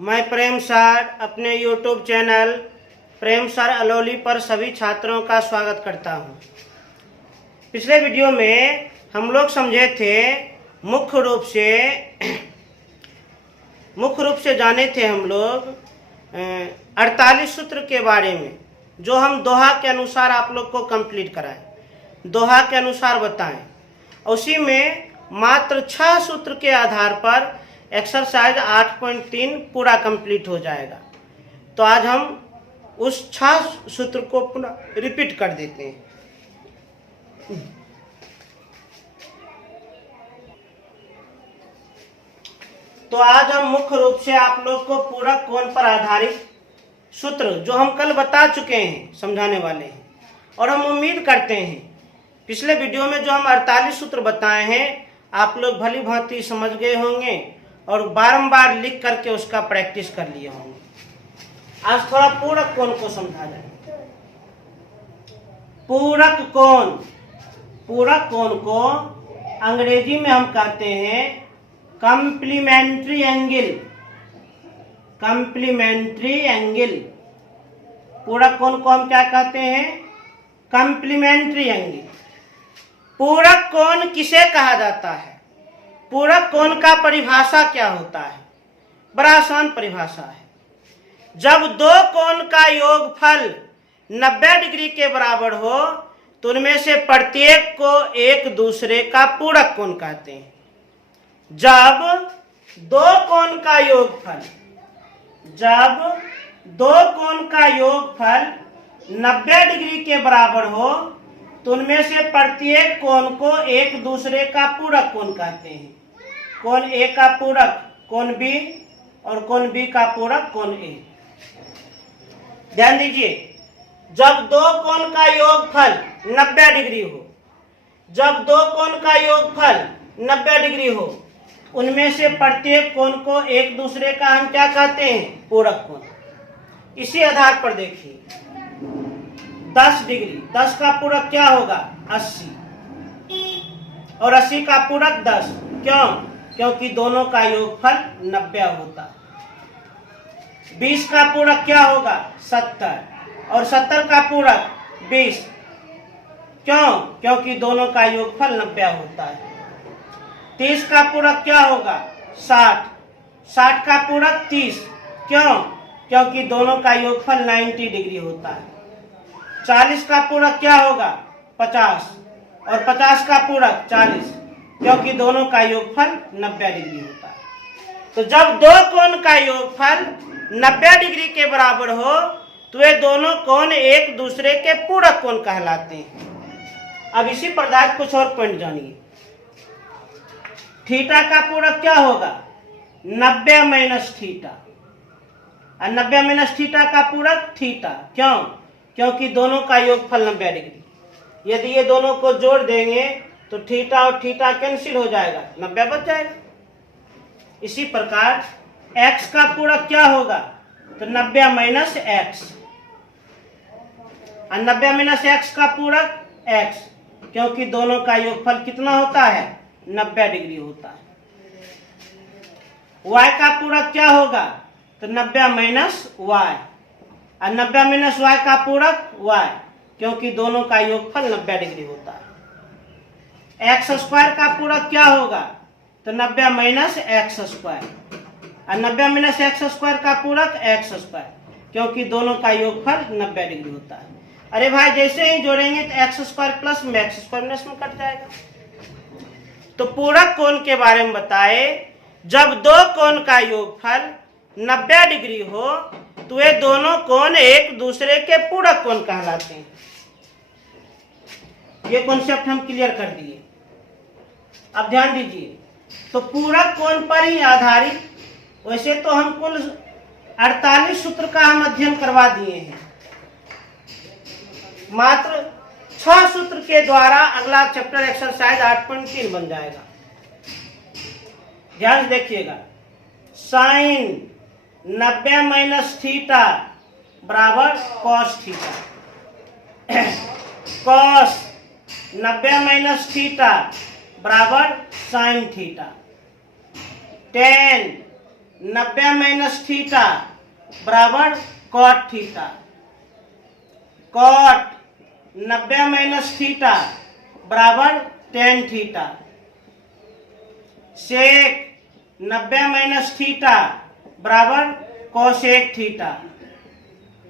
मैं प्रेम सर अपने YouTube channel प्रेम sir अलोली पर सभी छात्रों का स्वागत करता हूं। पिछले वीडियो में हम लोग समझे थे मुख्य रूप से जाने थे हम लोग 48 सूत्र के बारे में, जो हम दोहा के अनुसार आप लोग को कंप्लीट कराएं, दोहा के अनुसार बताएं। उसी में मात्र 6 सूत्र के आधार पर एक्सरसाइज 8.3 पूरा कंप्लीट हो जाएगा। तो आज हम उस 6 सूत्र को पुनः रिपीट कर देते हैं। तो आज हम मुख्य रूप से आप लोग को पूरक कोण पर आधारित सूत्र जो हम कल बता चुके हैं समझाने वाले हैं, और हम उम्मीद करते हैं पिछले वीडियो में जो हम 48 सूत्र बताए हैं आप लोग भली भांति समझ गए होंगे और बारंबार लिख करके उसका प्रैक्टिस कर लिए होंगे। आज थोड़ा पूरक कोण को समझा जाए। पूरक कोण को अंग्रेजी में हम कहते हैं कॉम्प्लीमेंट्री एंगल। पूरक कोण को हम क्या कहते हैं? Complementary angle. पूरक कोण किसे कहा जाता है? पूरक कोण का परिभाषा क्या होता है? बड़ा आसान परिभाषा है। जब दो कोण का योगफल 90 डिग्री के बराबर हो तो उनमें से प्रत्येक को एक दूसरे का पूरक कोण कहते हैं। जब दो कोण का योगफल 90 डिग्री के बराबर हो तो उनमें से प्रत्येक कोण को एक दूसरे का पूरक कोण कहते हैं। कोण ए का पूरक कोण बी और कोण बी का पूरक कोण ए। ध्यान दीजिए, जब दो कोण का योगफल 90 डिग्री हो, जब दो कोण का योगफल 90 डिग्री हो, उनमें से प्रत्येक कोण को एक दूसरे का हम क्या कहते हैं? पूरक कोण। इसी आधार पर देखिए 10 डिग्री, 10 का पूरक क्या होगा? 80, और 80 का पूरक 10। क्यों? क्योंकि दोनों का योगफल 90 होता है। 20 का पूरक क्या होगा? 70, और 70 का पूरक 20। क्यों? क्योंकि दोनों का योगफल 90 होता है। 30 का पूरक क्या होगा? 60, 60 का पूरक 30। क्यों? क्योंकि दोनों का योगफल 90 डिग्री होता है। 40 का पूरक क्या होगा? 50, और 50 का पूरक 40, क्योंकि दोनों का योगफल 90 डिग्री होता है। तो जब दो कोण का योगफल 90 डिग्री के बराबर हो तो वे दोनों कोण एक दूसरे के पूरक कोण कहलाते हैं। अब इसी प्रकार कुछ और पॉइंट जानिए। थीटा का पूरक क्या होगा? 90 माइनस थीटा, और 90 माइनस थीटा का पूरक थीटा। क्यों? क्योंकि दोनों का योगफल 90 डिग्री। यदि ये दोनों को जोड़ देंगे तो थीटा और थीटा कैंसिल हो जाएगा, 90 बच जाएगा। इसी प्रकार x का पूरक क्या होगा? तो 90 माइनस एक्स, और 90 माइनस एक्स का पूरक x, क्योंकि दोनों का योगफल कितना होता है? 90 डिग्री होता है। y का पूरक क्या होगा? तो 90 माइनस y, और 90 माइनस y का पूरक y, क्योंकि दोनों का योगफल 90 डिग्री होता है। एक्स स्क्वायर का पूरक क्या होगा? तो 90 माइनस एक्स स्क्वायर, और 90 माइनस एक्स स्क्वायर का पूरक एक्स स्क्वायर, क्योंकि दोनों का योगफल 90 डिग्री होता है। अरे भाई, जैसे ही जोड़ेंगे तो एक्स स्क्वायर प्लस में एक्स स्क्वायर माइनस में कट जाएगा। तो पूरक कोण के बारे में बताए, जब दो कोण का योगफल 90 डिग्री हो तो वे दोनों कोण एक दूसरे के पूरक कोण कहलाते हैं। ये कॉन्सेप्ट हम क्लियर कर दिए। अब ध्यान दीजिए, तो पूरक कोण पर ही आधारित, वैसे तो हम कुल 48 सूत्र का हम अध्ययन करवा दिए हैं, मात्र 6 सूत्र के द्वारा अगला चैप्टर एक्सरसाइज 8.3 बन जाएगा। ध्यान से देखिएगा, साइन 90 माइनस थीटा बराबर cos theta, cos 90 minus theta बराबर sine theta, tan 90 minus theta बराबर cot theta. Cot 90 minus theta बराबर tan theta. Sec 90 minus theta बराबर कोसेक थीटा।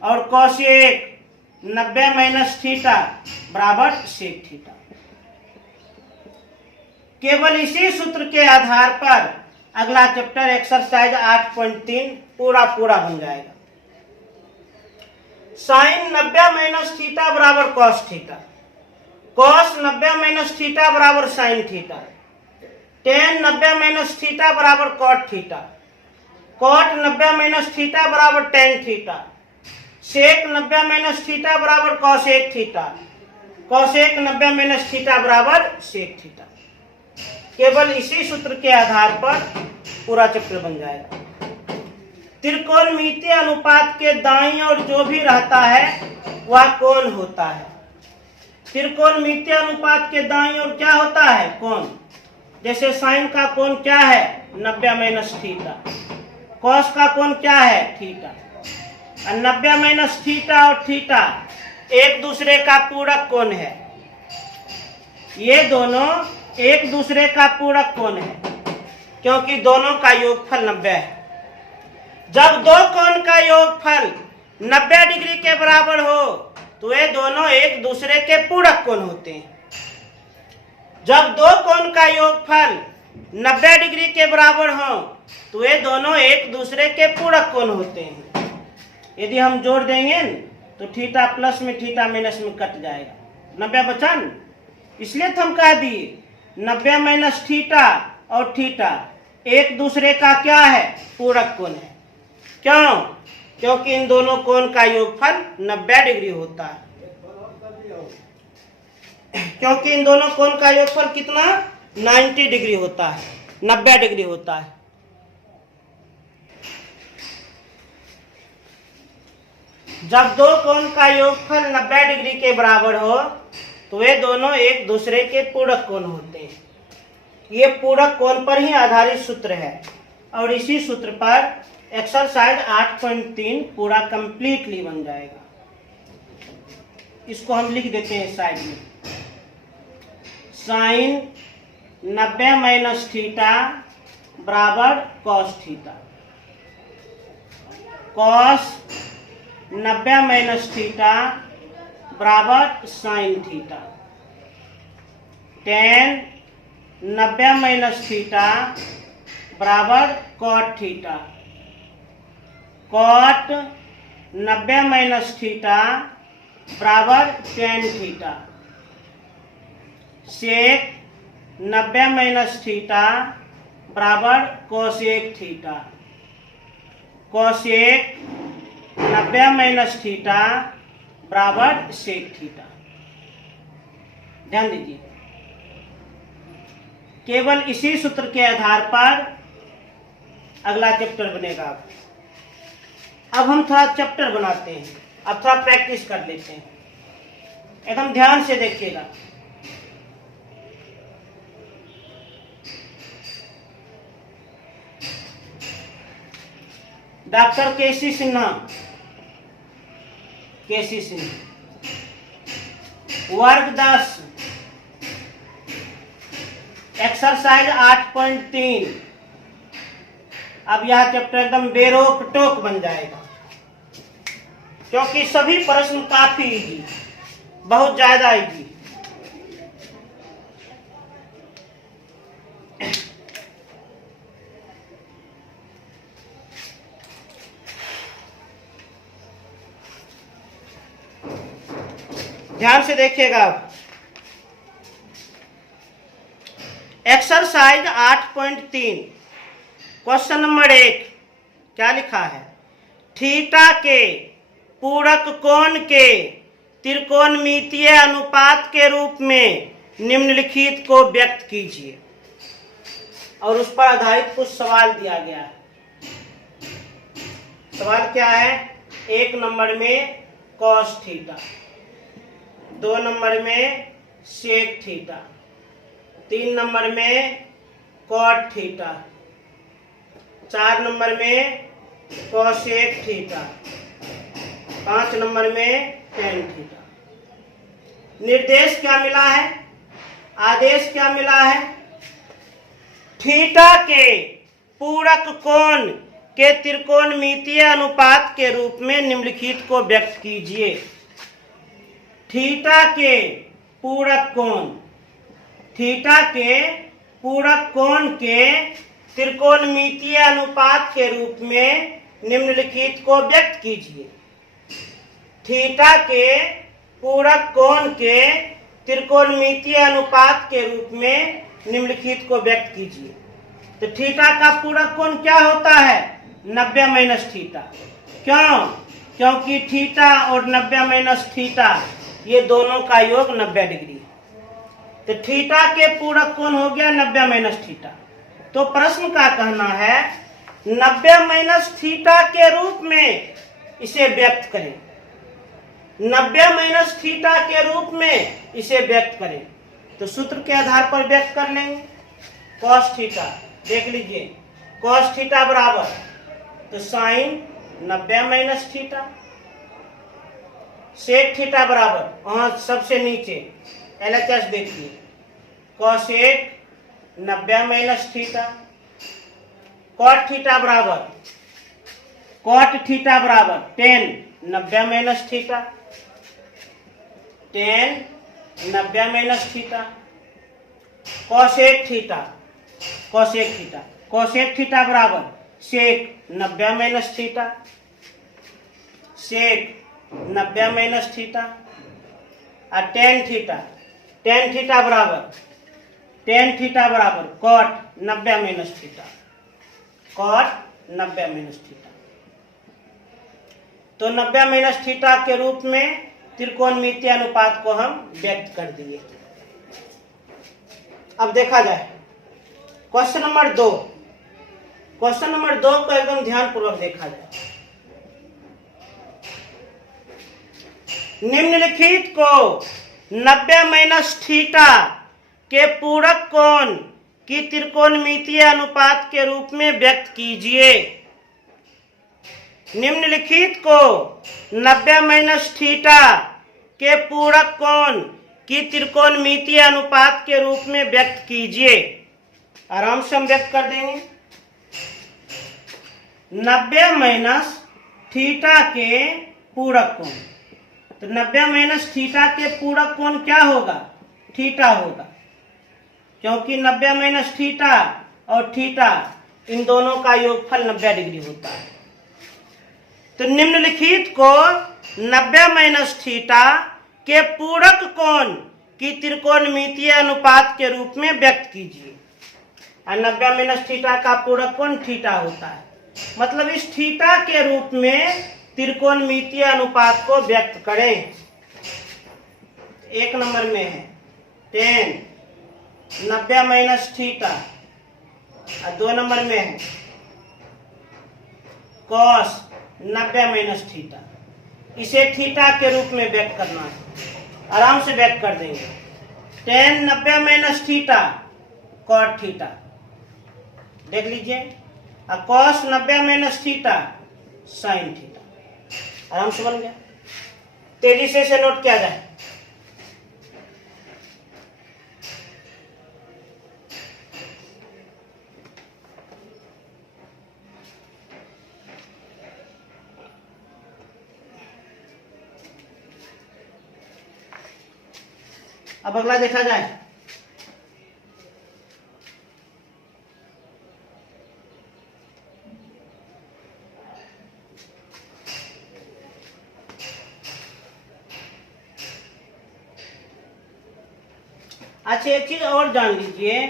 और कोसेक 90 माइनस थीटा बराबर सेक थीटा। केवल इसी सूत्र के आधार पर अगला चैप्टर एक्सरसाइज 8.3 पूरा बन जाएगा। साइन 90 माइनस थीटा बराबर cos theta. Cos 90 minus theta बराबर sine theta. Tan 90 minus theta बराबर cot theta. Cot 90 minus theta बराबर tan theta. Sec 90 minus theta बराबर cosec theta. Cosec 90 minus theta बराबर सेक थीटा। केवल इसी सूत्र के आधार पर पूरा चैप्टर बन जाएगा। त्रिकोणमितीय अनुपात के दाईं ओर जो भी रहता है वह कोण होता है। त्रिकोणमितीय अनुपात के दाईं ओर क्या होता है? कोण। जैसे साइन का कोण क्या है? 90 माइनस थीटा। कॉस का कोण क्या है? थीटा। 90 माइनस थीटा और थीटा एक दूसरे का पूरक कोण है। ये दोनों एक दूसरे का पूरक कोण है क्योंकि दोनों का योगफल 90 है। जब दो कोण का योगफल 90 डिग्री के बराबर हो तो ये दोनों एक दूसरे के पूरक कोण होते हैं। जब दो कोण का योगफल 90 डिग्री के बराबर हो तो ये दोनों एक दूसरे के पूरक कोण होते हैं। यदि हम जोड़ देंगे तो थीटा प्लस में थीटा माइनस में कट जाएगा, 90 बचा न। इसलिए तो हम कह दिए 90 माइनस थीटा और थीटा एक दूसरे का क्या है? पूरक कोण है। क्यों? क्योंकि इन दोनों कोण का योगफल 90 डिग्री होता है। क्योंकि इन दोनों कोण का योगफल कितना? 90 डिग्री होता है, 90 डिग्री होता है। जब दो कोण का योगफल 90 डिग्री के बराबर हो तो ये दोनों एक दूसरे के पूरक कोण होते हैं। ये पूरक कोण पर ही आधारित सूत्र है और इसी सूत्र पर एक्सरसाइज 8.3 पूरा कंप्लीटली बन जाएगा। इसको हम लिख देते हैं साइड में। साइन 90 माइनस थीटा बराबर cos theta. Cos 90 minus theta बराबर sine theta. Tan 90 minus theta बराबर cot theta. Cot 90 minus theta बराबर tan theta. Sec 90 minus theta बराबर cosec theta. Cosec 90 minus theta बराबर सेक थीटा। ध्यान दीजिए, केवल इसी सूत्र के आधार पर अगला चैप्टर बनेगा। अब हम थोड़ा चैप्टर बनाते हैं, अब थोड़ा प्रैक्टिस कर लेते हैं। एकदम ध्यान से देखिएगा। डॉक्टर केसी सिन्हा, केसी सिन्हा, वर्ग 10, एक्सरसाइज 8.3। अब यह चैप्टर एकदम बेरोक टोक बन जाएगा क्योंकि सभी प्रश्न काफी इजी, बहुत ज्यादा इजी। ध्यान से देखिएगा। एक्सरसाइज 8.3 क्वेश्चन नंबर 1 क्या लिखा है? थीटा के पूरक कोण के त्रिकोणमितीय अनुपात के रूप में निम्नलिखित को व्यक्त कीजिए। और उस पर आधारित कुछ सवाल दिया गया है। सवाल क्या है? 1 नंबर में कॉस थीटा, 2 नंबर में सेक थीटा, 3 नंबर में कॉट थीटा, 4 नंबर में कोसेक थीटा, 5 नंबर में टेन थीटा। निर्देश क्या मिला है, आदेश क्या मिला है? थीटा के पूरक कोण के त्रिकोणमितीय अनुपात के रूप में निम्नलिखित को व्यक्त कीजिए। थीटा के पूरक कोण, थीटा के पूरक कोण के त्रिकोणमितीय अनुपात के रूप में निम्नलिखित को व्यक्त कीजिए। थीटा के पूरक कोण के त्रिकोणमितीय अनुपात के रूप में निम्नलिखित को व्यक्त कीजिए। तो थीटा का पूरक कोण क्या होता है? 90 माइनस थीटा। क्यों? क्योंकि थीटा और 90 माइनस थीटा ये दोनों का योग 90 डिग्री है। तो थीटा के पूरक कोण हो गया 90 माइनस थीटा। तो प्रश्न का कहना है 90 माइनस थीटा के रूप में इसे व्यक्त करें, 90 माइनस थीटा के रूप में इसे व्यक्त करें। तो सूत्र के आधार पर व्यक्त कर लेंगे। कॉस थीटा, देख लीजिए, कॉस थीटा बराबर तो sine 90 minus theta, sec theta बराबर वहां सबसे नीचे LHS देखिए, cosec 90 minus theta, cot theta बराबर, कॉट थीटा बराबर tan 90 minus theta, tan 90 minus theta, cosec theta, cosec theta, cosec theta बराबर sec 90 minus theta, sec 90 minus theta, और tan theta, tan theta बराबर, टेन थीटा बराबर cot 90 minus theta, cot 90 minus theta. तो 90 minus theta के रूप में त्रिकोणमितीय अनुपात को हम व्यक्त कर दिए। अब देखा जाए क्वेश्चन नंबर 2। क्वेश्चन नंबर 2 को एकदम ध्यानपूर्वक देखा जाए। निम्नलिखित को 90 माइनस थीटा के पूरक कोण की त्रिकोणमितीय अनुपात के रूप में व्यक्त कीजिए। निम्नलिखित को 90 माइनस थीटा के पूरक कोण की त्रिकोणमितीय अनुपात के रूप में व्यक्त कीजिए। आराम से हम व्यक्त कर देंगे। 90 माइनस थीटा के पूरक कोण, तो 90 माइनस थीटा के पूरक कोण क्या होगा? थीटा होगा, क्योंकि 90 माइनस थीटा और थीटा इन दोनों का योगफल 90 डिग्री होता है। तो निम्नलिखित को 90 माइनस थीटा के पूरक कोण की त्रिकोणमितीय अनुपात के रूप में व्यक्त कीजिए। और 90 माइनस थीटा का पूरक कोण थीटा होता है, मतलब इस थीटा के रूप में त्रिकोणमितीय अनुपात को व्यक्त करें। 1 नंबर में है टेन 90 माइनस थीटा, और 2 नंबर में है कॉस 90 माइनस थीटा। इसे थीटा के रूप में व्यक्त करना है, आराम से व्यक्त कर देंगे। Tan 90 minus theta cot theta, देख लीजिए, और cos 90 minus theta sine theta. आराम से बन गया। तेजी से इसे नोट किया जाए। अब अगला देखा जाए। अच्छा, एक चीज और जान लीजिए,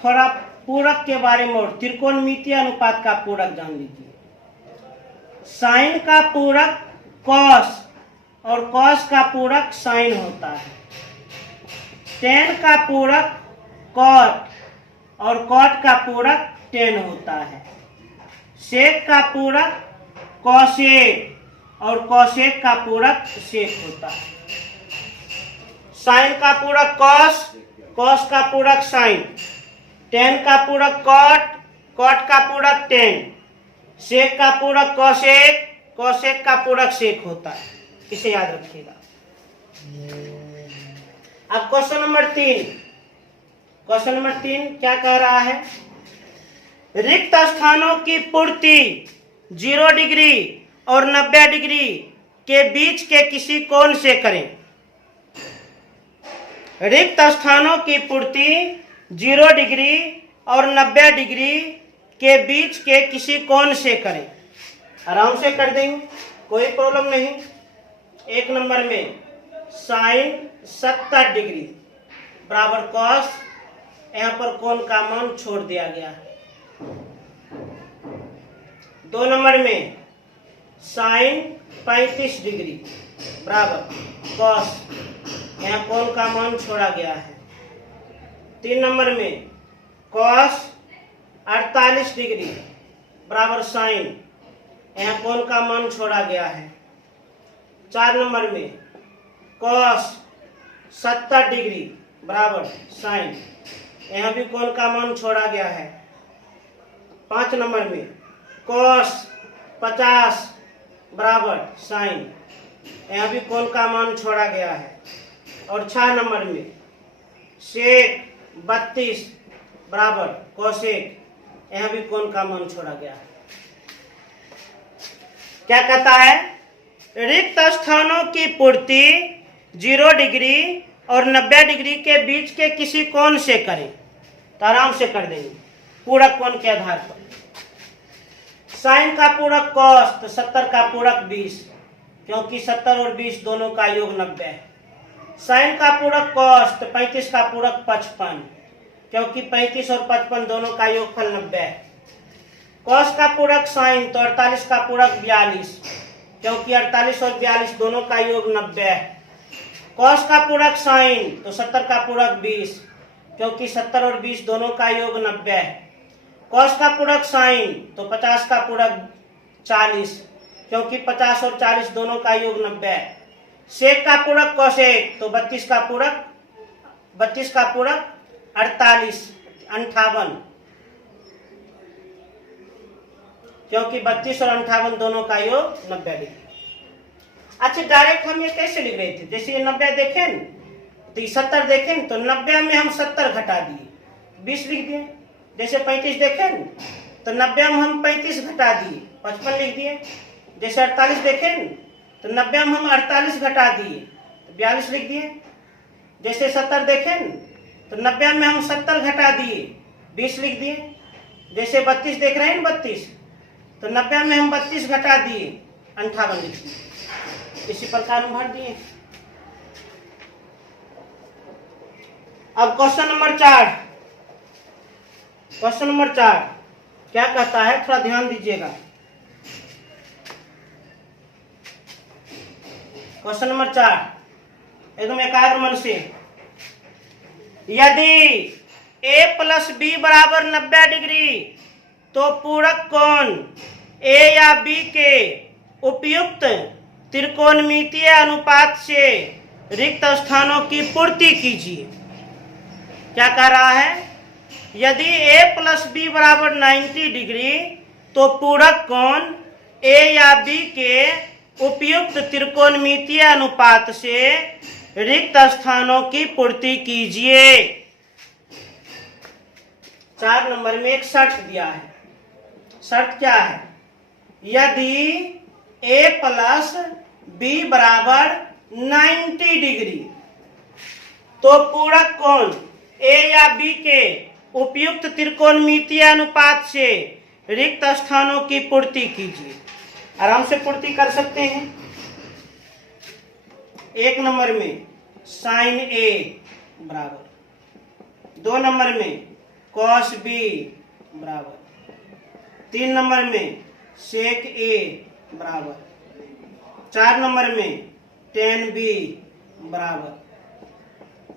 थोड़ा पूरक के बारे में, और त्रिकोणमितीय अनुपात का पूरक जान लीजिए। साइन का पूरक कॉस और कॉस का पूरक साइन होता है। टेन का पूरक कॉट और कॉट का पूरक टेन होता है। सेक का पूरक कॉसेक और कॉसेक का पूरक सेक होता है। साइन का पूरक कॉस, कॉस का पूरक साइन, टेन का पूरक कॉट कॉट का पूरक टेन, सेक का पूरक कॉसेक, कॉसेक का पूरक सेक होता है, इसे याद रखिएगा। अब क्वेश्चन नंबर 3, क्वेश्चन नंबर 3 क्या कह रहा है? रिक्त स्थानों की पूर्ति 0 डिग्री और 90 डिग्री के बीच के किसी कोण से करें। रिक्त स्थानों की पूर्ति 0 डिग्री और 90 डिग्री के बीच के किसी कोण से करें। आराम से कर देंगे, कोई प्रॉब्लम नहीं। 1 नंबर में साइन 70 डिग्री बराबर कॉस, यहाँ पर कोण का मान छोड़ दिया गया है। 2 नंबर में साइन 35 डिग्री बराबर कॉस, यहाँ कोण का मान छोड़ा गया है। 3 नंबर में कॉस 48 डिग्री बराबर साइन, यहाँ कोण का मान छोड़ा गया है। 4 नंबर में कॉस 70 डिग्री बराबर साइन, यहाँ भी कोण का मान छोड़ा गया है। 5 नंबर में कॉस 50 बराबर साइन, यहाँ भी कोण का मान छोड़ा गया है। और 6 नंबर में सेक 32 बराबर कोसेक, यहाँ भी कोण का मान छोड़ा गया है। क्या कहता है? रिक्त स्थानों की पूर्ति 0 डिग्री और 90 डिग्री के बीच के किसी कोण से करें। तो आराम से कर देंगे पूरक कोण के आधार पर। साइन का पूरक कॉस, तो 70 का पूरक 20, क्योंकि 70 और 20 दोनों का योग 90 है। साइन का पूरक कॉस, तो 35 का पूरक 55, क्योंकि 35 और 55 दोनों का योगफल 90 है। कॉस का पूरक साइन, तो 48 का पूरक 42, क्योंकि 48 और 42 दोनों का योग 90 है। कॉस का पूरक साइन, तो 70 का पूरक 20, क्योंकि 70 और 20 दोनों का योग 90 है। कॉस का पूरक साइन, तो 50 का पूरक 40, क्योंकि 50 और 40 दोनों का योग 90 है। सेक का पूरक कॉसेक, तो 32 का पूरक 48, 58, क्योंकि 32 और 58 दोनों का योग 90 डिग्री। अच्छा, डायरेक्ट हम ये कैसे लिख रहे थे? जैसे ये 90 देखें तो ये 70 देखें, तो 90 में हम 70 घटा दिए, 20 लिख दिए। जैसे 35 देखें तो 90 में हम 35 घटा दिए, 55 लिख दिए। जैसे 48 देखें तो 90 में हम 48 घटा दिए, 42 लिख दिए। जैसे 70 देखें तो 90 में हम 70 घटा दिए, 20 लिख दिए। जैसे 32 देख रहे हैं 32, तो 90 में हम 32 घटा दिए, 58 लिख दिए। इसी प्रकार हम भर दिए। अब क्वेश्चन नंबर 4, क्वेश्चन नंबर 4 क्या कहता है? थोड़ा ध्यान दीजिएगा। क्वेश्चन नंबर 4 एकदम एकाग्र मन से। यदि a प्लस बी बराबर 90 डिग्री, तो पूरक कोण a या b के उपयुक्त त्रिकोणमितीय अनुपात से रिक्त स्थानों की पूर्ति कीजिए। क्या कह रहा है? यदि a प्लस बी बराबर 90 डिग्री, तो पूरक कोण a या b के उपयुक्त त्रिकोणमितीय अनुपात से रिक्त स्थानों की पूर्ति कीजिए। 4 नंबर में एक शर्त दिया है। शर्त क्या है? यदि a प्लस बी बराबर 90 डिग्री, तो पूरक कोण a या b के उपयुक्त त्रिकोणमितीय अनुपात से रिक्त स्थानों की पूर्ति कीजिए। आराम से पूर्ति कर सकते हैं। 1 नंबर में साइन a बराबर, 2 नंबर में कॉस b बराबर, 3 नंबर में सेक a बराबर, 4 नंबर में टेन b बराबर,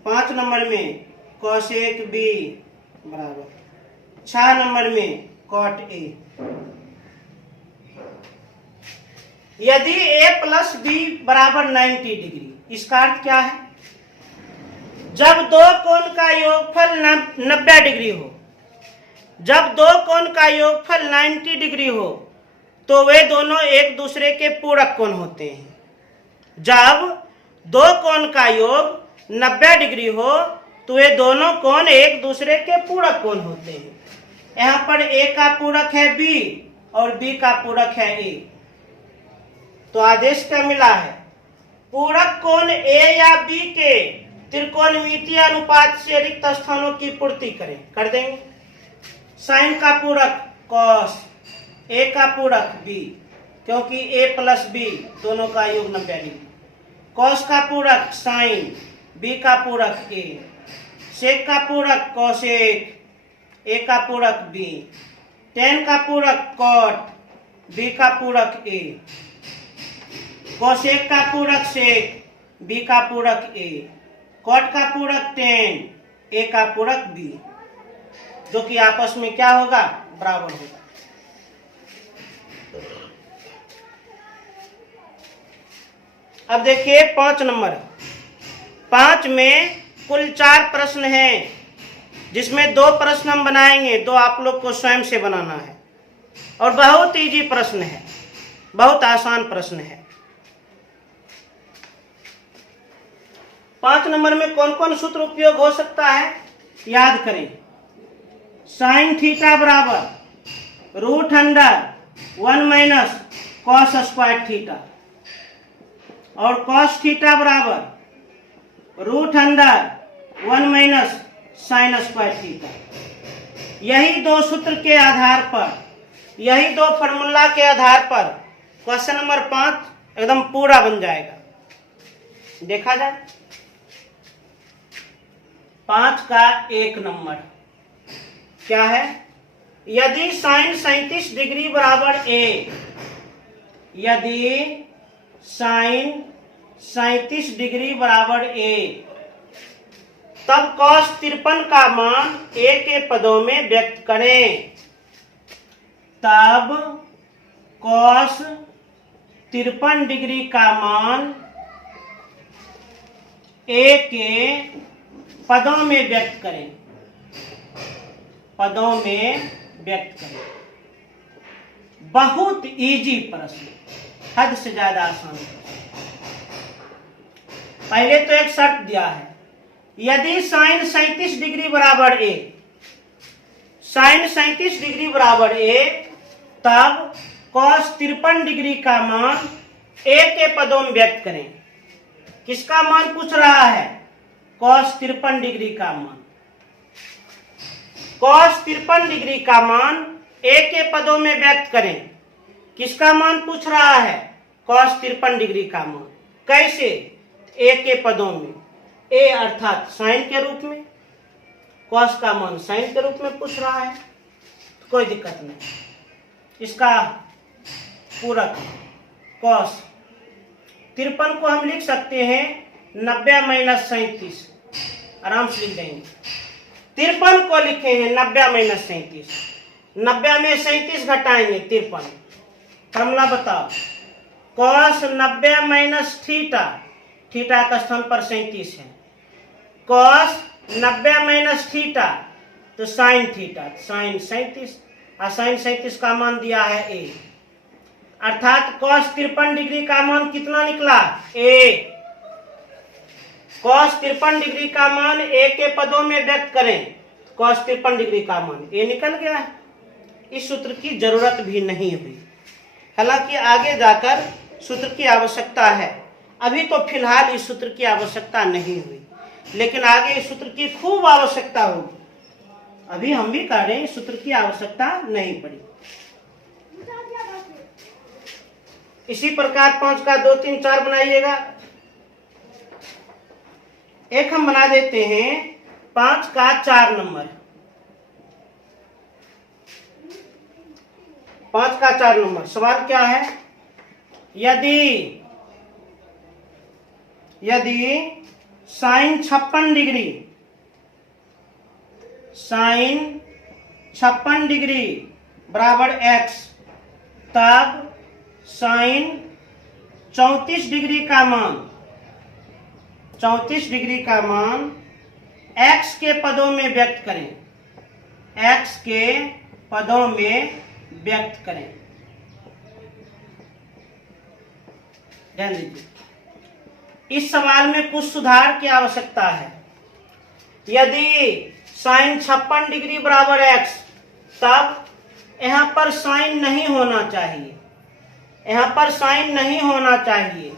5 नंबर में कॉसेक b बराबर, 6 नंबर में कॉट a। यदि a प्लस बी बराबर 90 डिग्री, इसका अर्थ क्या है? जब दो कोण का योगफल 90 डिग्री हो, जब दो कोण का योगफल 90 डिग्री हो तो वे दोनों एक दूसरे के पूरक कोण होते हैं। जब दो कोण का योग 90 डिग्री हो तो वे दोनों कोण एक दूसरे के पूरक कोण होते हैं। यहाँ पर ए का पूरक है बी और बी का पूरक है ए, तो आदेश क्या मिला है? पूरक कोण ए या बी के त्रिकोणमितीय अनुपात से रिक्त स्थानों की पूर्ति करें। कर देंगे। साइन का पूरक कॉस, ए का पूरक बी, क्योंकि ए प्लस बी दोनों का योग 90 डिग्री। कॉस का पूरक साइन, बी का पूरक ए। सेक का पूरक कॉसेक, ए का पूरक बी। टेन का पूरक कॉट, बी का पूरक ए। कोसेक का पूरक सेक, बी का पूरक ए। कॉट का पूरक टेन, ए का पूरक बी, जो कि आपस में क्या होगा? बराबर होगा। अब देखिए 5 नंबर। 5 में कुल 4 प्रश्न हैं, जिसमें 2 प्रश्न हम बनाएंगे, 2 आप लोग को स्वयं से बनाना है और बहुत इजी प्रश्न है, बहुत आसान प्रश्न है। 5 नंबर में कौन कौन सूत्र उपयोग हो सकता है याद करें। साइन थीटा बराबर √1 माइनस कॉस स्क्वायर थीटा और कॉस थीटा बराबर √1 माइनस साइन स्क्वायर थीटा। यही 2 सूत्र के आधार पर, यही 2 फॉर्मूला के आधार पर क्वेश्चन नंबर 5 एकदम पूरा बन जाएगा। देखा जाए 5 का 1 नंबर क्या है? यदि साइन 37 डिग्री बराबर ए, यदि साइन 37 डिग्री बराबर ए, तब कॉस 53 का मान ए के पदों में व्यक्त करें। तब कॉस 53 डिग्री का मान ए के पदों में व्यक्त करें, पदों में व्यक्त करें। बहुत इजी प्रश्न, हद से ज्यादा आसान प्रश्न। पहले तो एक शर्त दिया है, यदि साइन 37 डिग्री बराबर ए, साइन 37 डिग्री बराबर ए, तब कॉस 53 डिग्री का मान ए के पदों में व्यक्त करें। किसका मान पूछ रहा है? कॉस 53 डिग्री का मान। कॉस 53 डिग्री का मान ए के पदों में व्यक्त करें। किसका मान पूछ रहा है? कॉस 53 डिग्री का मान। कैसे? ए के पदों में, ए अर्थात साइन के रूप में, कॉस का मान साइन के रूप में पूछ रहा है, तो कोई दिक्कत नहीं। इसका पूरक कॉस 53 को हम लिख सकते हैं 90 माइनस 37, आराम से लिख देंगे। 53 को लिखे हैं 90 माइनस 37, 90 में 37 घटाएंगे 53। फॉर्मूला बताओ। कॉस 90 माइनस थीटा, थीटा का स्थान पर 37 है। कॉस 90 माइनस थीटा तो साइन थीटा, साइन 37, और साइन 37 का मान दिया है ए, अर्थात कॉस 53 डिग्री का मान कितना निकला? ए। कॉस 53 डिग्री का मान ए के पदों में व्यक्त करें, कॉस 53 डिग्री का मान ए निकल गया है। इस सूत्र की जरूरत भी नहीं हुई, हालांकि आगे जाकर सूत्र की आवश्यकता है। अभी तो फिलहाल इस सूत्र की आवश्यकता नहीं हुई, लेकिन आगे इस सूत्र की खूब आवश्यकता होगी। अभी हम भी कह रहे हैं इस सूत्र की आवश्यकता नहीं पड़ी। इसी प्रकार 5 का 2, 3, 4 बनाइएगा। एक हम बना देते हैं 5 का 4 नंबर। 5 का 4 नंबर सवाल क्या है? यदि साइन 56 डिग्री, साइन 56 डिग्री बराबर x, तब साइन 34 डिग्री का मान, 34 डिग्री का मान x के पदों में व्यक्त करें। x के पदों में व्यक्त करें। ध्यान दीजिए, इस सवाल में कुछ सुधार की आवश्यकता है। यदि साइन 56 डिग्री बराबर x, तब यहाँ पर साइन नहीं होना चाहिए, यहाँ पर साइन नहीं होना चाहिए,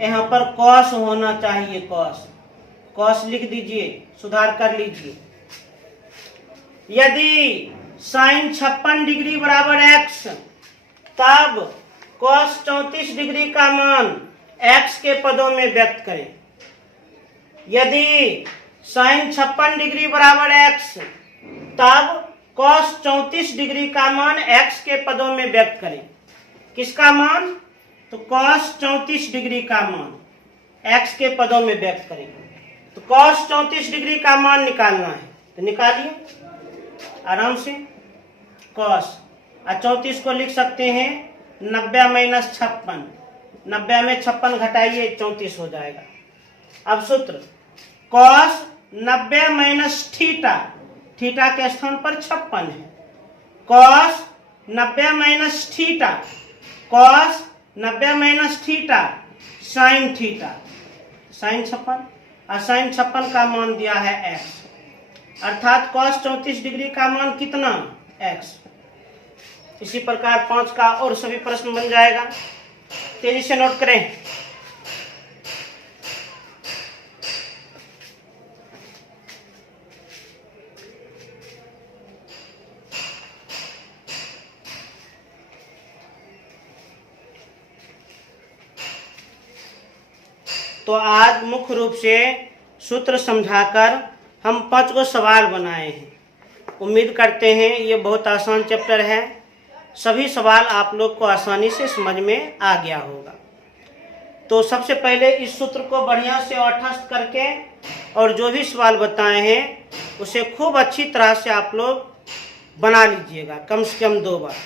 यहाँ पर कॉस होना चाहिए। कॉस कॉस लिख दीजिए, सुधार कर लीजिए। यदि साइन 56 डिग्री बराबर x, तब कॉस 34 डिग्री का मान x के पदों में व्यक्त करें। यदि साइन 56 डिग्री बराबर x, तब कॉस 34 डिग्री का मान x के पदों में व्यक्त करें। किसका मान? तो कॉस 34 डिग्री का मान x के पदों में व्यक्त करें। तो कॉस 34 डिग्री का मान निकालना है, तो निकालिए आराम से। कॉस 34 को लिख सकते हैं 90 माइनस 56, 90 में 56 घटाइए 34 हो जाएगा। अब सूत्र कॉस 90 माइनस थीटा, थीटा के स्थान पर 56 है। Cos 90 minus theta, cos 90 minus theta sine theta, sine 56 और साइन 56 का मान दिया है x, अर्थात कॉस 34 डिग्री का मान कितना? x। इसी प्रकार 5 का और सभी प्रश्न बन जाएगा। तेजी से नोट करें। तो आज मुख्य रूप से सूत्र समझाकर हम 5 को सवाल बनाए हैं। उम्मीद करते हैं ये बहुत आसान चैप्टर है, सभी सवाल आप लोग को आसानी से समझ में आ गया होगा। तो सबसे पहले इस सूत्र को बढ़िया से तटस्थ करके और जो भी सवाल बताए हैं उसे खूब अच्छी तरह से आप लोग बना लीजिएगा, कम से कम 2 बार।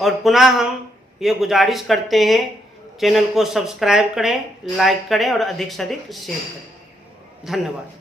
और पुनः हम ये गुजारिश करते हैं, चैनल को सब्सक्राइब करें, लाइक करें और अधिक से अधिक शेयर करें। धन्यवाद।